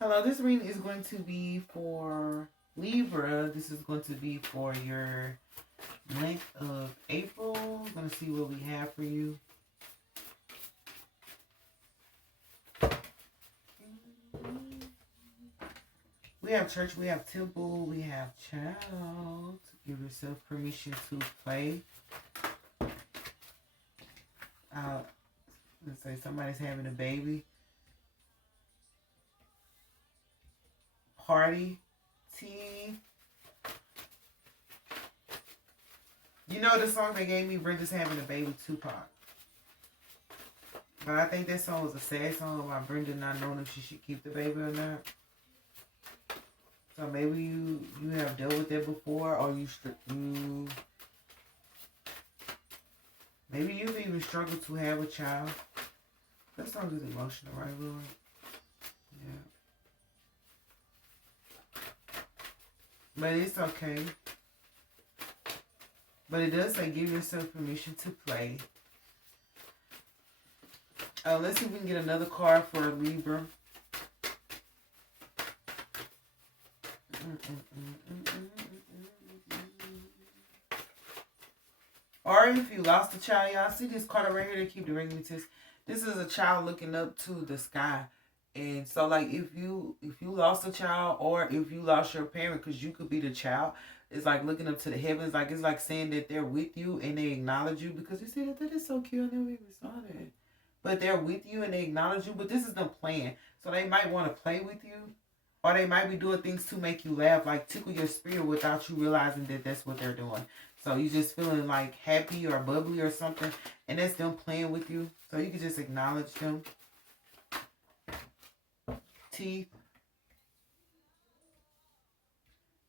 Hello, this reading is going to be for Libra. This is going to be for your month of April. I'm going to see what we have for you. We have church, we have temple, we have child. Give yourself permission to play. Let's say somebody's having a baby. Party. Tea. You know the song they gave me, Brenda's Having a Baby, Tupac. But I think that song was a sad song about Brenda not knowing if she should keep the baby or not. So maybe you have dealt with that before, or maybe you've even struggled to have a child. That song is emotional, right, Lord? Yeah. But it's okay. But it does say give yourself permission to play. Let's see if we can get another card for Libra. Or if you lost a child, y'all see this card right here, they keep directing me to this. This is a child looking up to the sky. And so like if you lost a child, or if you lost your parent, because you could be the child, it's like looking up to the heavens, like it's like saying that they're with you and they acknowledge you, because you see that is so cute. I never even saw that. But they're with you and they acknowledge you, but this is them playing. So they might want to play with you, or they might be doing things to make you laugh, like tickle your spirit without you realizing that that's what they're doing. So you just feeling like happy or bubbly or something, and that's them playing with you. So you can just acknowledge them. Teeth.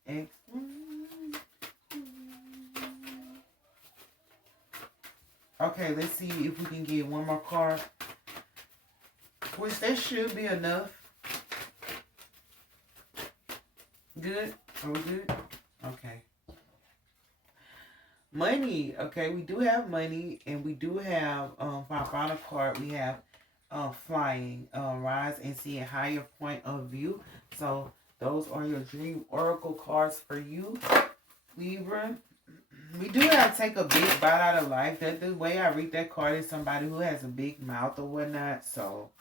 X. Okay, let's see if we can get one more card. Which that should be enough. Good? Are we good? Okay. Money. Okay, we do have money, and we do have, for our final card, we have flying, rise and see a higher point of view. So those are your dream oracle cards for you, Libra. We do have take a big bite out of life. That the way I read that card is somebody who has a big mouth or whatnot. So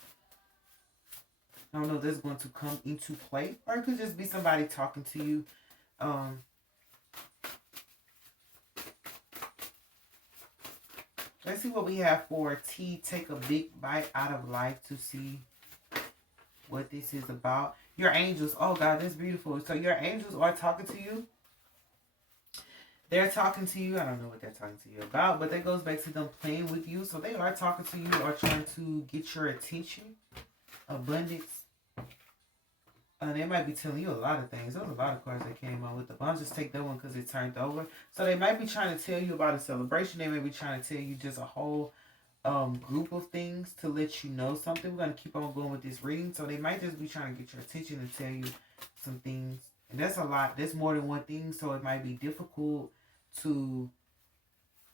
I don't know if this is going to come into play, or it could just be somebody talking to you. Let's see what we have for T. Take a big bite out of life to see what this is about. Your angels. Oh, God, that's beautiful. So your angels are talking to you. They're talking to you. I don't know what they're talking to you about, but that goes back to them playing with you. So they are talking to you, or trying to get your attention. Abundance. They might be telling you a lot of things. There's a lot of cards that came out with the. But I'll just take that one because it turned over. So they might be trying to tell you about a celebration. They may be trying to tell you just a whole group of things to let you know something. We're going to keep on going with this reading. So they might just be trying to get your attention and tell you some things. And that's a lot. That's more than one thing. So it might be difficult to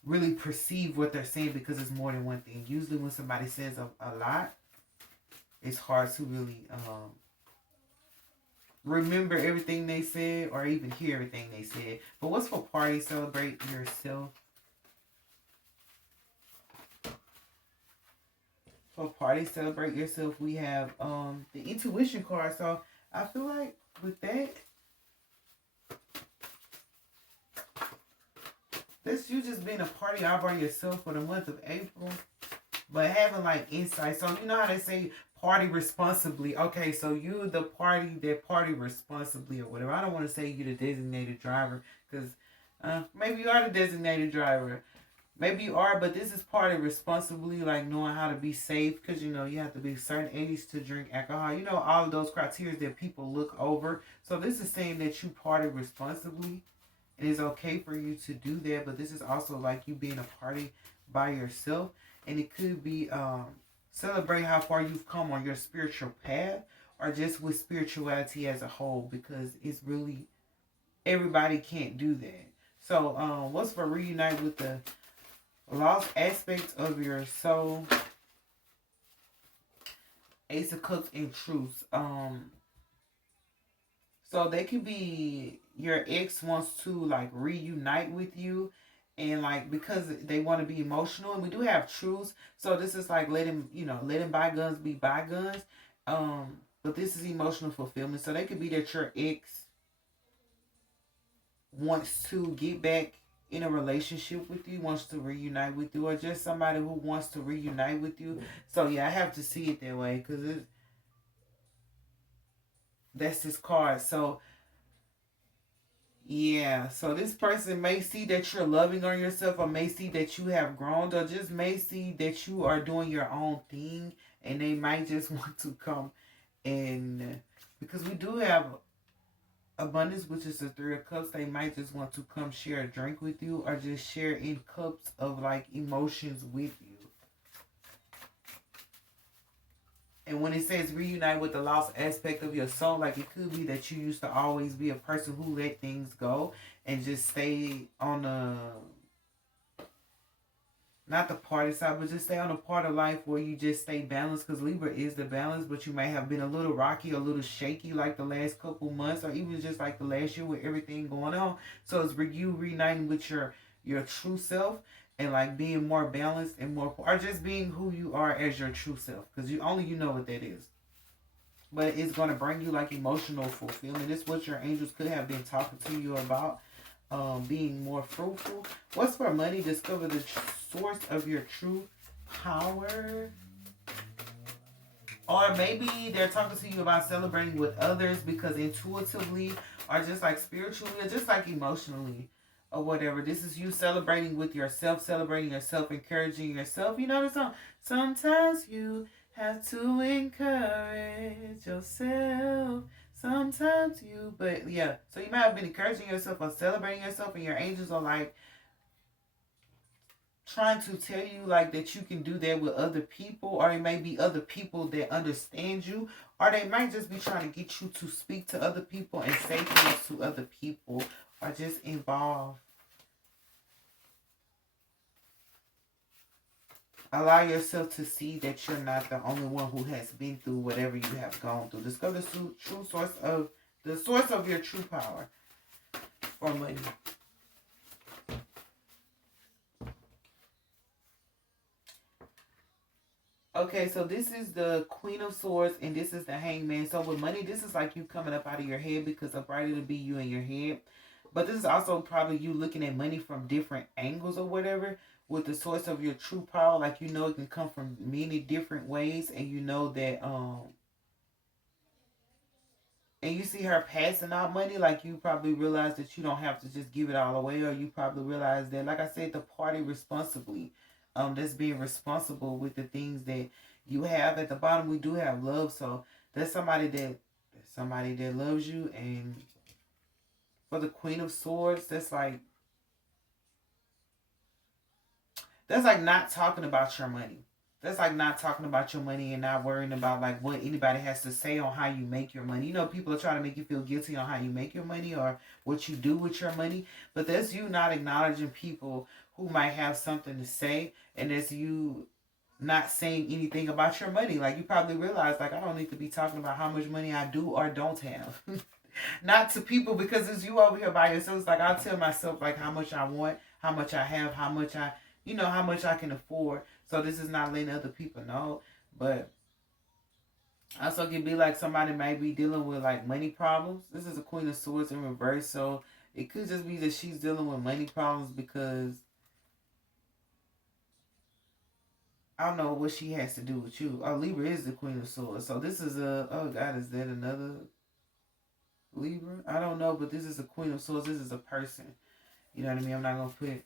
really perceive what they're saying because it's more than one thing. Usually when somebody says a lot, it's hard to really remember everything they said or even hear everything they said. But what's for party? Celebrate yourself. For party, celebrate yourself, we have the intuition card. So I feel like with that, that's you just being a party all by yourself for the month of April, but having like insight. So you know how they say party responsibly. Okay, so you the party that party responsibly or whatever. I don't want to say you the designated driver, because maybe you are the designated driver. Maybe you are, but this is party responsibly, like knowing how to be safe, because you know you have to be certain ages to drink alcohol. You know all of those criteria that people look over. So this is saying that you party responsibly. It is okay for you to do that, but this is also like you being a party by yourself. And it could be celebrate how far you've come on your spiritual path, or just with spirituality as a whole, because it's really, everybody can't do that. So what's for reunite with the lost aspects of your soul? Ace of Cups and Truth. So they could be your ex wants to like reunite with you, and like because they want to be emotional, and we do have truths. So this is like letting bygones be bygones. But this is emotional fulfillment. So they could be that your ex wants to get back in a relationship with you, wants to reunite with you, or just somebody who wants to reunite with you. So yeah, I have to see it that way because that's this card. So yeah, so this person may see that you're loving on yourself, or may see that you have grown, or just may see that you are doing your own thing, and they might just want to come and because we do have abundance, which is the Three of Cups, they might just want to come share a drink with you, or just share in cups of like emotions with you. And when it says reunite with the lost aspect of your soul, like it could be that you used to always be a person who let things go and just stay on the, not the party side, but just stay on a part of life where you just stay balanced. Because Libra is the balance, but you may have been a little rocky, a little shaky like the last couple months, or even just like the last year with everything going on. So it's you reuniting with your true self, and like being more balanced and more, or just being who you are as your true self, because you know what that is. But it's going to bring you like emotional fulfillment. This is what your angels could have been talking to you about. Being more fruitful. What's for money? Discover the source of your true power. Or maybe they're talking to you about celebrating with others, because intuitively, or just like spiritually, or just like emotionally, or whatever. This is you celebrating with yourself, encouraging yourself. You know the song? Sometimes you have to encourage yourself. Sometimes you, but yeah. So you might have been encouraging yourself or celebrating yourself, and your angels are like trying to tell you like that you can do that with other people, or it may be other people that understand you, or they might just be trying to get you to speak to other people and say things to other people, or just involve. Allow yourself to see that you're not the only one who has been through whatever you have gone through. Discover the true source of your true power for money. Okay, so this is the Queen of Swords, and this is the Hangman. So with money, this is like you coming up out of your head, because upright it'll be you in your head. But this is also probably you looking at money from different angles or whatever. With the source of your true power, like you know it can come from many different ways, and you know that and you see her passing out money, like you probably realize that you don't have to just give it all away, or you probably realize that, like I said, the party responsibly. That's being responsible with the things that you have. At the bottom, we do have love, so there's somebody that loves you. And for the Queen of Swords, that's like not talking about your money. That's like not talking about your money and not worrying about like what anybody has to say on how you make your money. You know, people are trying to make you feel guilty on how you make your money or what you do with your money. But that's you not acknowledging people who might have something to say, and that's you not saying anything about your money. Like you probably realize, like, I don't need to be talking about how much money I do or don't have. Not to people, because it's you over here by yourself. It's like I'll tell myself like how much I want, how much I have, how much how much I can afford. So this is not letting other people know. But also can be like somebody may be dealing with like money problems. This is a Queen of Swords in reverse. So it could just be that she's dealing with money problems because I don't know what she has to do with you. Oh, Libra is the Queen of Swords. So this is oh God, is that another Libra? I don't know, but this is a Queen of Swords. This is a person. You know what I mean? I'm not gonna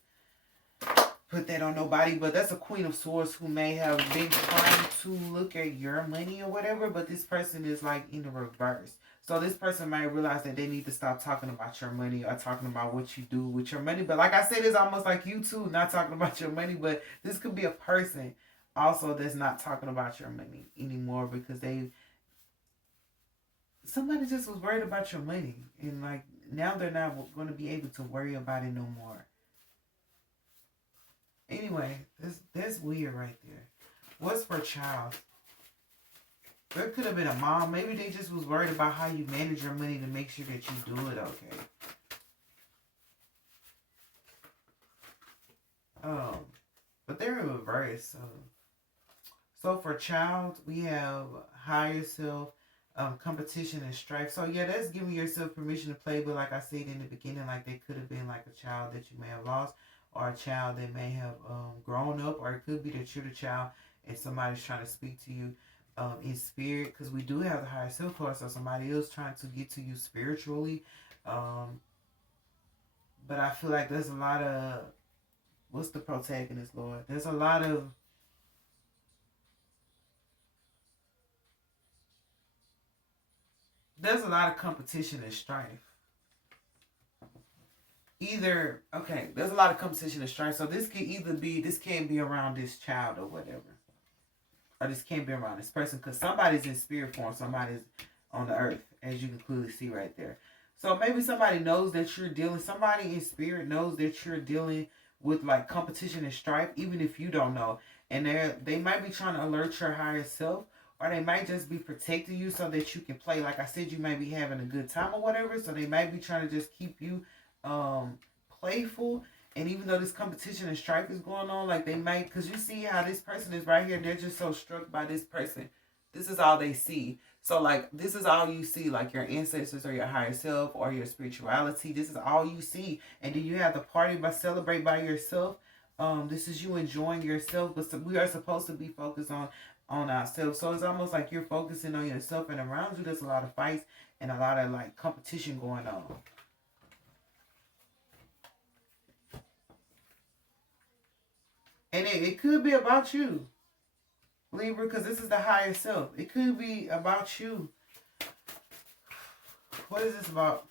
put that on nobody, but that's a Queen of Swords who may have been trying to look at your money or whatever, but this person is like in the reverse. So this person might realize that they need to stop talking about your money or talking about what you do with your money. But like I said, it's almost like you too, not talking about your money, but this could be a person also that's not talking about your money anymore, because somebody just was worried about your money, and like now they're not going to be able to worry about it no more. Anyway, that's weird right there. What's for child? There could have been a mom. Maybe they just was worried about how you manage your money to make sure that you do it okay. But they're in reverse. So for child, we have higher self, competition and strife. So yeah, that's giving yourself permission to play. But like I said in the beginning, like they could have been like a child that you may have lost, or a child that may have grown up, or it could be that you're the child and somebody's trying to speak to you in spirit, because we do have the higher self card, so somebody else trying to get to you spiritually. But I feel like there's a lot of, what's the protagonist, Lord? There's a lot of competition and strife. There's a lot of competition and strife. So this can't be around this child or whatever. Or this can't be around this person, because somebody's in spirit form, somebody's on the earth, as you can clearly see right there. So maybe somebody knows that somebody in spirit knows that you're dealing with like competition and strife, even if you don't know. And they might be trying to alert your higher self, or they might just be protecting you so that you can play. Like I said, you might be having a good time or whatever, so they might be trying to just keep you playful. And even though this competition and strife is going on, like they might, because you see how this person is right here, they're just so struck by this person. This is all they see. So like, this is all you see, like your ancestors or your higher self or your spirituality. This is all you see. And then you have the party by celebrate by yourself. This is you enjoying yourself, but we are supposed to be focused on ourselves. So it's almost like you're focusing on yourself, and around you there's a lot of fights and a lot of like competition going on. And it could be about you, Libra, because this is the higher self. It could be about you. What is this about?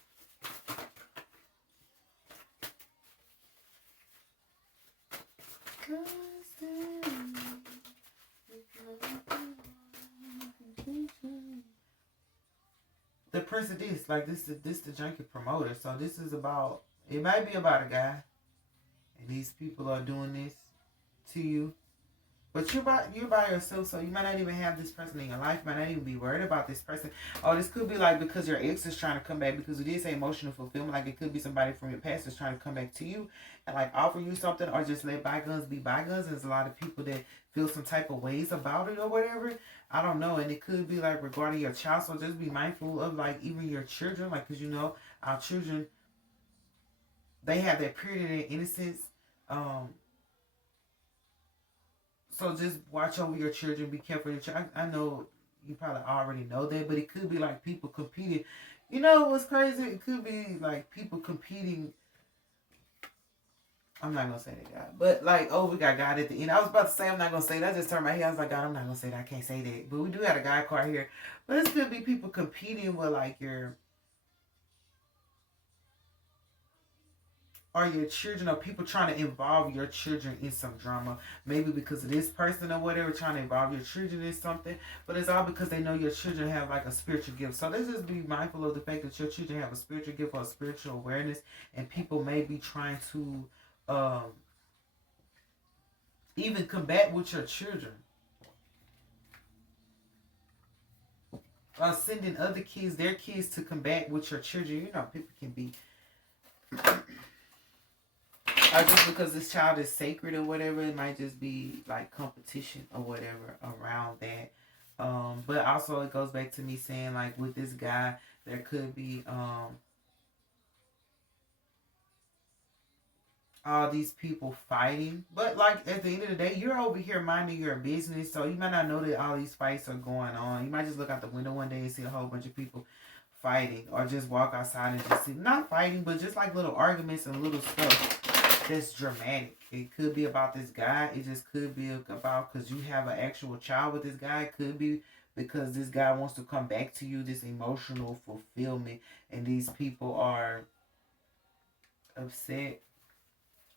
The Prince of this, like this the junkie promoter. So this is about, it might be about a guy, and these people are doing this to you. But you're by yourself, so you might not even have this person in your life. You might not even be worried about this person. Oh, this could be like because your ex is trying to come back, because we did say emotional fulfillment. Like it could be somebody from your past that's trying to come back to you and like offer you something, or just let bygones be bygones. There's a lot of people that feel some type of ways about it or whatever. I don't know. And it could be like regarding your child. So just be mindful of like even your children, like, because you know our children, they have that period of their innocence. So just watch over your children. Be careful of your children. I know you probably already know that, but it could be like people competing. You know what's crazy? It could be like people competing. I'm not going to say that, God. But like, oh, we got God at the end. I was about to say I'm not going to say that. I just turned my head. I was like, God, I'm not going to say that. I can't say that. But we do have a God card here. But this could be people competing with like your children, or people trying to involve your children in some drama, maybe because of this person or whatever, trying to involve your children in something, but it's all because they know your children have like a spiritual gift. So let's just be mindful of the fact that your children have a spiritual gift or a spiritual awareness, and people may be trying to even combat with your children, sending other kids, their kids, to combat with your children. You know, people can be just because this child is sacred or whatever, it might just be like competition or whatever around that. But also it goes back to me saying like with this guy, there could be all these people fighting. But like at the end of the day, you're over here minding your business, so you might not know that all these fights are going on. You might just look out the window one day and see a whole bunch of people fighting, or just walk outside and just see, not fighting, but just like little arguments and little stuff that's dramatic. It could be about this guy. It just could be about because you have an actual child with this guy. It could be because this guy wants to come back to you, this emotional fulfillment, and these people are upset.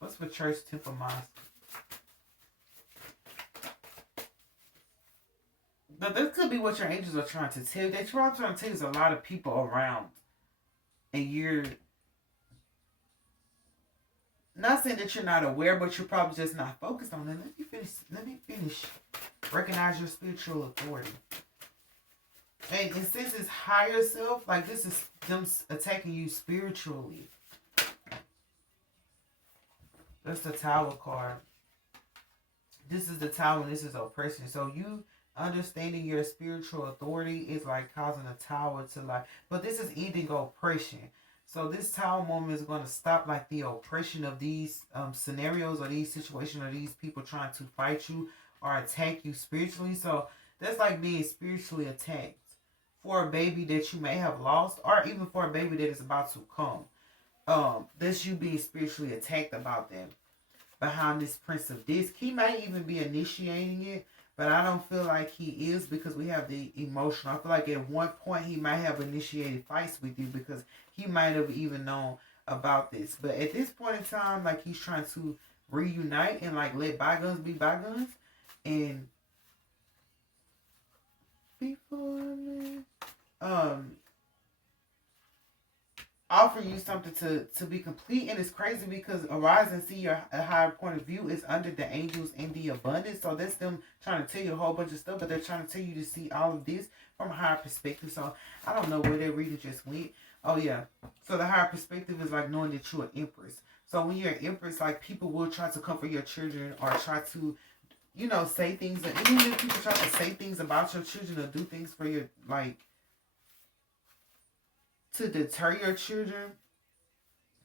What's for church, temple, mosque? But this could be what your angels are trying to tell you. That you're trying to tell you there's a lot of people around, and you're not saying that you're not aware, but you're probably just not focused on it. Let me finish. Recognize your spiritual authority. And since it's higher self, like this is them attacking you spiritually. That's the Tower card. This is the Tower and this is oppression. So you understanding your spiritual authority is like causing a Tower to like, but this is ending oppression. So this Tower moment is going to stop like the oppression of these scenarios or these situations or these people trying to fight you or attack you spiritually. So that's like being spiritually attacked for a baby that you may have lost or even for a baby that is about to come. That's you being spiritually attacked about them. Behind this Prince of Disc, he may even be initiating it, but I don't feel like he is because we have the emotion. I feel like at one point he might have initiated fights with you because he might have even known about this. But at this point in time, like he's trying to reunite and like let bygones be bygones. And before me, offer you something to be complete. And it's crazy because arise and see your a higher point of view is under the angels in the abundance. So that's them trying to tell you a whole bunch of stuff, but they're trying to tell you to see all of this from a higher perspective. So I don't know where that reading just went. Oh yeah, so the higher perspective is like knowing that you're an empress. So when you're an empress, like people will try to comfort your children or try to, you know, say things. And even if people try to say things about your children or do things for your, like, to deter your children,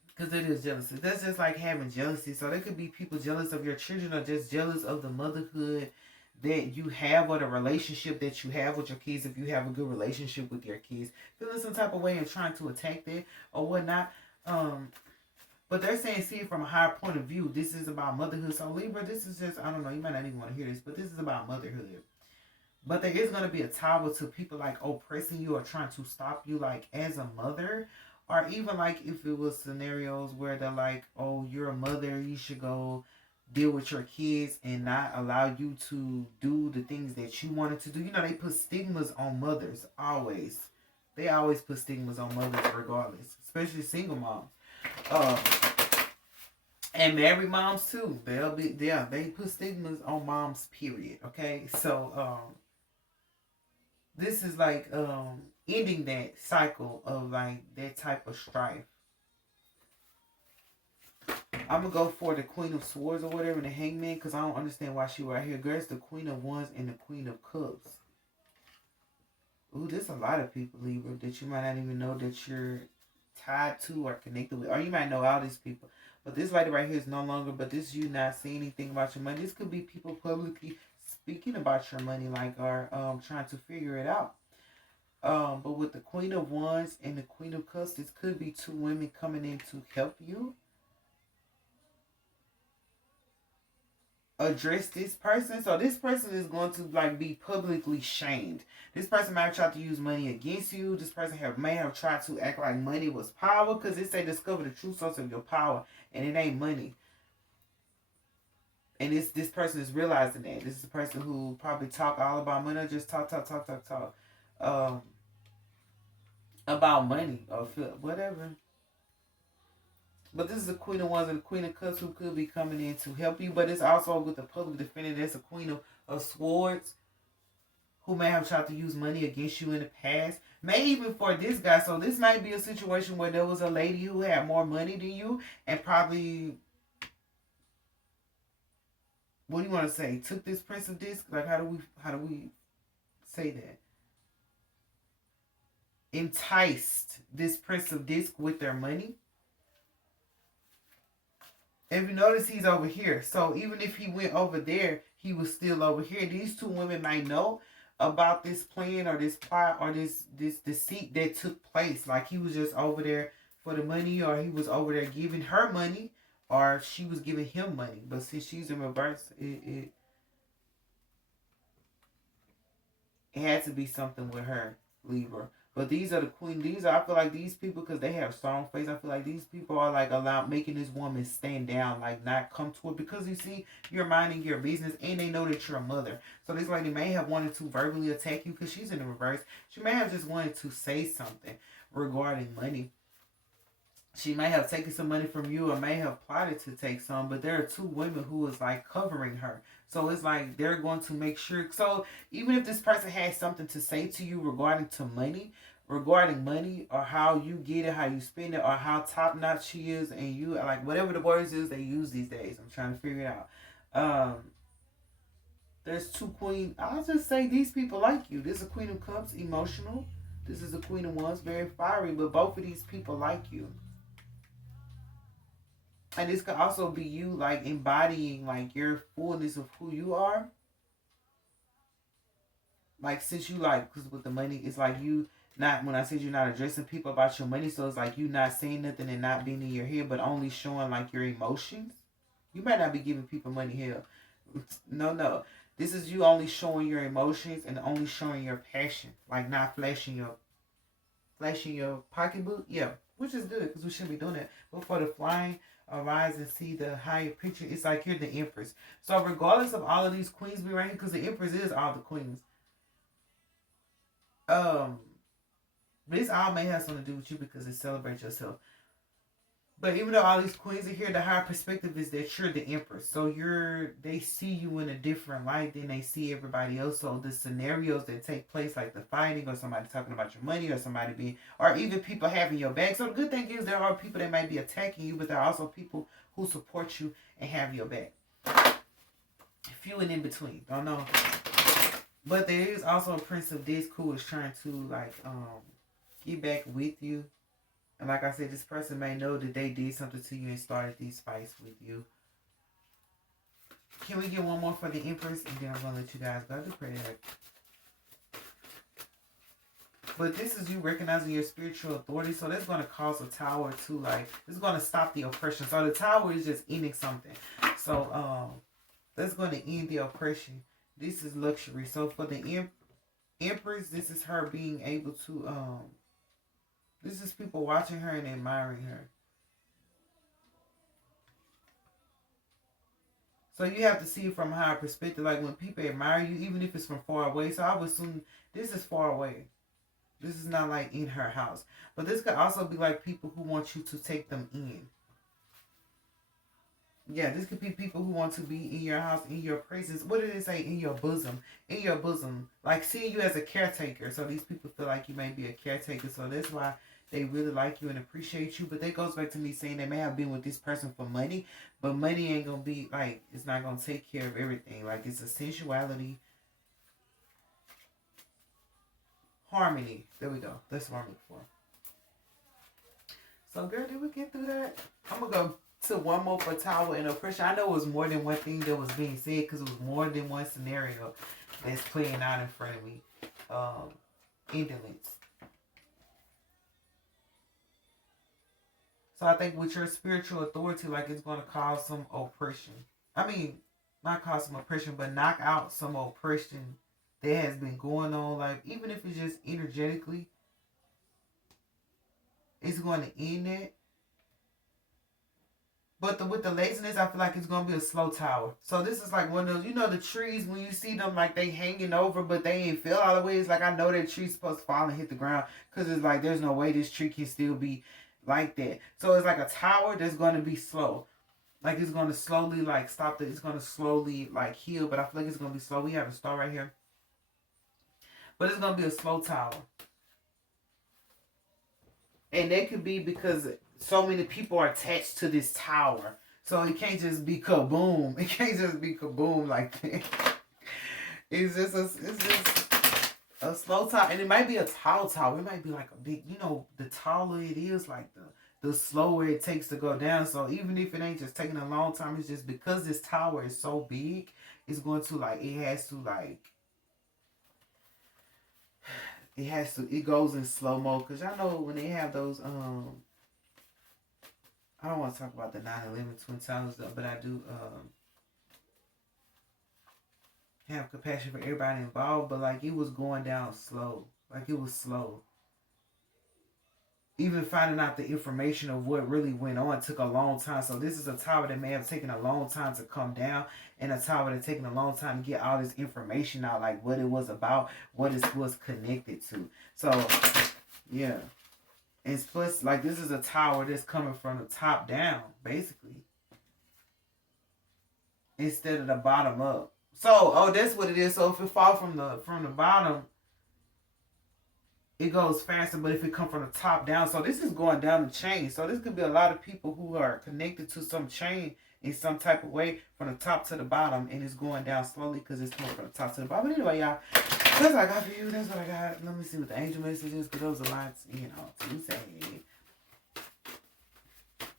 because it is jealousy. That's just like having jealousy. So there could be people jealous of your children or just jealous of the motherhood that you have or the relationship that you have with your kids. If you have a good relationship with your kids, feeling some type of way and trying to attack that or whatnot. But they're saying see it from a higher point of view. This is about motherhood. So Libra, this is just, I don't know, you might not even want to hear this, but this is about motherhood. But there is going to be a Tower to people like oppressing you or trying to stop you, like as a mother. Or even like if it was scenarios where they're like, oh, you're a mother, you should go deal with your kids and not allow you to do the things that you wanted to do. You know, they put stigmas on mothers always. They always put stigmas on mothers regardless, especially single moms. And married moms too. They put stigmas on moms, period. Okay. So this is like ending that cycle of like that type of strife. I'm gonna go for the Queen of Swords or whatever, the Hangman, because I don't understand why she right here. Girl, it's the Queen of Wands and the Queen of Cups. Ooh, there's a lot of people, Libra, that you might not even know that you're tied to or connected with. Or you might know all these people. But this lady right here is no longer, but this you not saying anything about your money. This could be people publicly speaking about your money, like, or trying to figure it out. But with the Queen of Wands and the Queen of Cups, this could be two women coming in to help you address this person. So this person is going to like be publicly shamed. This person might have tried to use money against you. This person may have tried to act like money was power, because it say discover the true source of your power, and it ain't money. And this person is realizing that. This is a person who probably talk all about money, or just talk about money or whatever. But this is a Queen of Wands and a Queen of Cups who could be coming in to help you. But it's also with the public defender. That's a Queen of Swords who may have tried to use money against you in the past. May even for this guy. So this might be a situation where there was a lady who had more money than you and probably, what do you want to say, took this Prince of Disc? Like how do we say that? Enticed this Prince of Disc with their money. If you notice, he's over here. So even if he went over there, he was still over here. These two women might know about this plan or this plot or this deceit that took place. Like he was just over there for the money, or he was over there giving her money, or she was giving him money. But since she's in reverse, it had to be something with her, Libra. But these are the queen. I feel like these people, because they have strong face, I feel like these people are like making this woman stand down, like not come to it, because you see, you're minding your business and they know that you're a mother. So this lady may have wanted to verbally attack you because she's in the reverse. She may have just wanted to say something regarding money. She may have taken some money from you or may have plotted to take some, but there are two women who is like covering her. So it's like they're going to make sure. So even if this person has something to say to you regarding money or how you get it, how you spend it, or how top notch she is, and you like whatever the words is they use these days. I'm trying to figure it out. There's two queen. I'll just say these people like you. This is a Queen of Cups, emotional. This is a Queen of Wands, very fiery. But both of these people like you. And this could also be you like embodying like your fullness of who you are. Like since you like, because with the money, it's like you not, when I said you're not addressing people about your money, so it's like you not saying nothing and not being in your head, but only showing like your emotions. You might not be giving people money here. No. This is you only showing your emotions and only showing your passion. Like not flashing your pocketbook. Yeah. Which is good because we shouldn't be doing that. But for the flying, arise and see the higher picture, it's like you're the empress. So regardless of all of these queens be right here, because the empress is all the queens. This all may have something to do with you because it celebrates yourself. But even though all these queens are here, the higher perspective is that you're the empress. So they see you in a different light than they see everybody else. So the scenarios that take place, like the fighting or somebody talking about your money or somebody being, or even people having your back. So the good thing is there are people that might be attacking you, but there are also people who support you and have your back. Few and in between. Don't know. But there is also a Prince of Disc who is trying to like get back with you. And like I said, this person may know that they did something to you and started these fights with you. Can we get one more for the Empress? And then I'm going to let you guys go to prayer. But this is you recognizing your spiritual authority. So that's going to cause a tower to like, it's going to stop the oppression. So the tower is just ending something. So that's going to end the oppression. This is luxury. So for the Empress, this is her being able to this is people watching her and admiring her. So you have to see it from a higher perspective. Like when people admire you, even if it's from far away. So I would assume this is far away. This is not like in her house. But this could also be like people who want you to take them in. Yeah, this could be people who want to be in your house, in your presence. What did it say? In your bosom. In your bosom. Like seeing you as a caretaker. So these people feel like you may be a caretaker. So that's why they really like you and appreciate you. But that goes back to me saying they may have been with this person for money. But money ain't going to be like, it's not going to take care of everything. Like it's a sensuality. Harmony. There we go. That's what I'm looking for. So girl, did we get through that? I'm going to go to one more for tower and oppression. I know it was more than one thing that was being said because it was more than one scenario that's playing out in front of me. Indolence. So I think with your spiritual authority, like it's going to cause some oppression. I mean, not cause some oppression, but knock out some oppression that has been going on. Like even if it's just energetically, it's going to end it. But with the laziness, I feel like it's going to be a slow tower. So this is like one of those, you know, the trees, when you see them, like they hanging over, but they ain't fell all the way. It's like, I know that tree's supposed to fall and hit the ground. Because it's like, there's no way this tree can still be like that. So it's like a tower that's going to be slow. Like it's going to slowly like stop it. It's going to slowly like heal. But I feel like it's going to be slow. We have a star right here. But it's going to be a slow tower. And that could be because so many people are attached to this tower. So it can't just be kaboom. It can't just be kaboom like that. It's just a slow tower. And it might be a tall tower. It might be like a big, you know, the taller it is, like the slower it takes to go down. So even if it ain't just taking a long time, it's just because this tower is so big, it's going to like, it goes in slow mo. Because y'all know when they have those, I don't want to talk about the 9/11 Twin Towers though, but I do have compassion for everybody involved. But like it was going down slow. Like it was slow. Even finding out the information of what really went on took a long time. So this is a tower that may have taken a long time to come down, and a tower that's taken a long time to get all this information out, like what it was about, what it was connected to. So, yeah. And plus, like, this is a tower that's coming from the top down, basically, instead of the bottom up. So, oh, that's what it is. So if it fall from the bottom, it goes faster. But if it come from the top down, so this is going down the chain. So this could be a lot of people who are connected to some chain in some type of way from the top to the bottom, and it's going down slowly because it's coming from the top to the bottom. But anyway, y'all, that's what I got for you. That's what I got. Let me see what the angel message is, because those are lots, to say.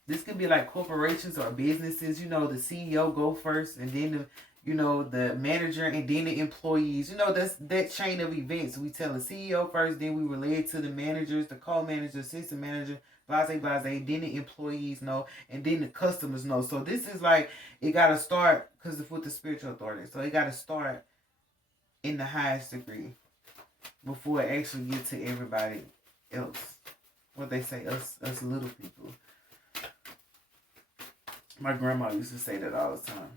This could be like corporations or businesses. The CEO go first, and then the manager, and then the employees. That's that chain of events. We tell the CEO first, then we relay it to the managers, the co-manager, assistant manager, blase, blase. Then the employees know, and then the customers know. So this is like, it got to start, because it's with the spiritual authority. So it got to start in the highest degree before it actually gets to everybody else. What they say, us little people. My grandma used to say that all the time.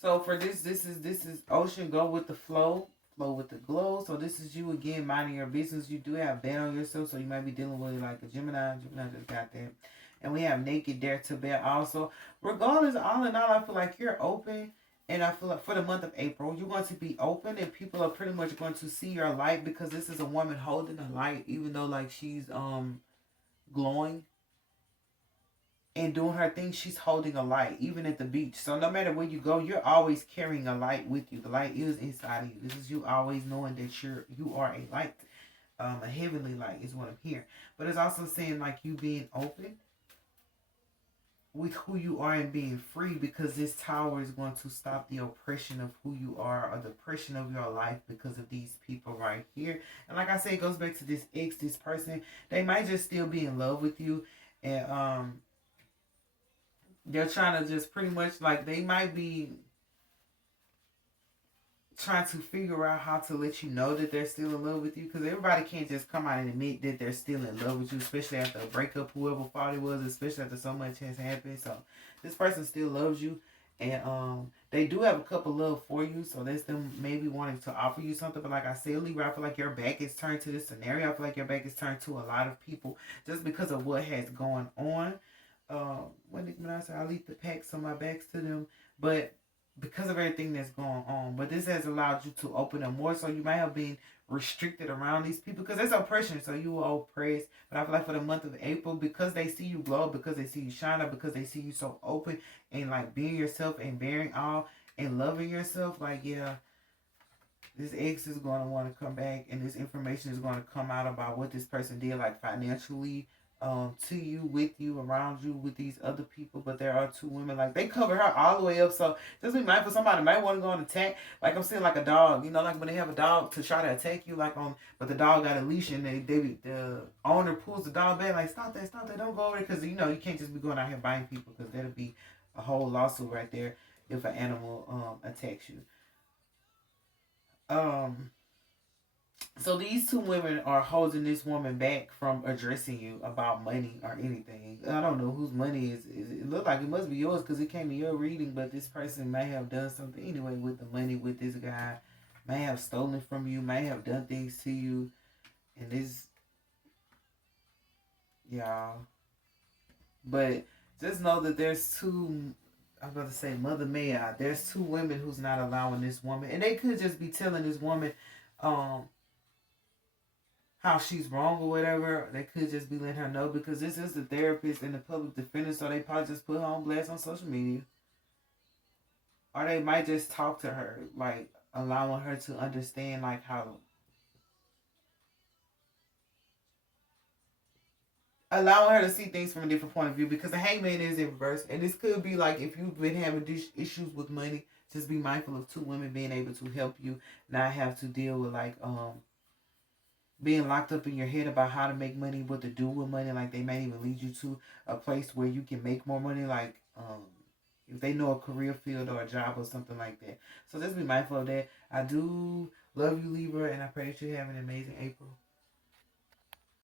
So for this is ocean, go with the flow with the glow. So this is you again, minding your business. You do have bet on yourself, so you might be dealing with like a Gemini. Gemini just got that. And we have naked, dare to bet also. Regardless, all in all, I feel like you're open. And I feel like for the month of April, you're going to be open, and people are pretty much going to see your light, because this is a woman holding a light, even though like she's glowing and doing her thing. She's holding a light even at the beach. So no matter where you go, you're always carrying a light with you. The light is inside of you. This is you always knowing that you are a light, a heavenly light is what I'm hearing. But it's also saying like you being open with who you are and being free, because this tower is going to stop the oppression of who you are, or the oppression of your life, because of these people right here. And like I said, it goes back to this ex, this person. They might just still be in love with you, and they're trying to just pretty much, like, they might be trying to figure out how to let you know that they're still in love with you, because everybody can't just come out and admit that they're still in love with you, especially after a breakup, whoever fault it was, especially after so much has happened. So this person still loves you, and they do have a couple love for you, so that's them maybe wanting to offer you something. But like I said, Libra, I feel like your back is turned to this scenario. I feel like your back is turned to a lot of people just because of what has gone on. When I say I leave the packs on my backs to them, but because of everything that's going on. But this has allowed you to open up more, so you might have been restricted around these people, because there's oppression, so you are oppressed. But I feel like for the month of April, because they see you glow, because they see you shine up, because they see you so open and like being yourself and bearing all and loving yourself, like, yeah, this ex is going to want to come back, and this information is going to come out about what this person did, like financially, to you, with you, around you, with these other people. But there are two women, like, they cover her all the way up. So just be mindful. Somebody might want to go on attack. Like I'm saying, like a dog, like when they have a dog to try to attack you, like but the dog got a leash, and the owner pulls the dog back, like, stop that, don't go over there, because you can't just be going out here buying people, because that'll be a whole lawsuit right there if an animal attacks you. So these two women are holding this woman back from addressing you about money or anything. I don't know whose money is. It looked like it must be yours, because it came in your reading, but this person may have done something anyway with the money with this guy. May have stolen from you, may have done things to you. And this, y'all. But just know that there's two, I'm about to say Mother Maya. There's two women who's not allowing this woman. And they could just be telling this woman, how she's wrong or whatever. They could just be letting her know, because this is the therapist and the public defender, so they probably just put her on blast on social media. Or they might just talk to her, like allowing her to understand, like, how, allowing her to see things from a different point of view, because the hangman is in reverse. And this could be like, if you've been having issues with money, just be mindful of two women being able to help you not have to deal with like being locked up in your head about how to make money, what to do with money. Like, they might even lead you to a place where you can make more money, like if they know a career field or a job or something like that. So just be mindful of that. I do love you, Libra, and I pray that you have an amazing April.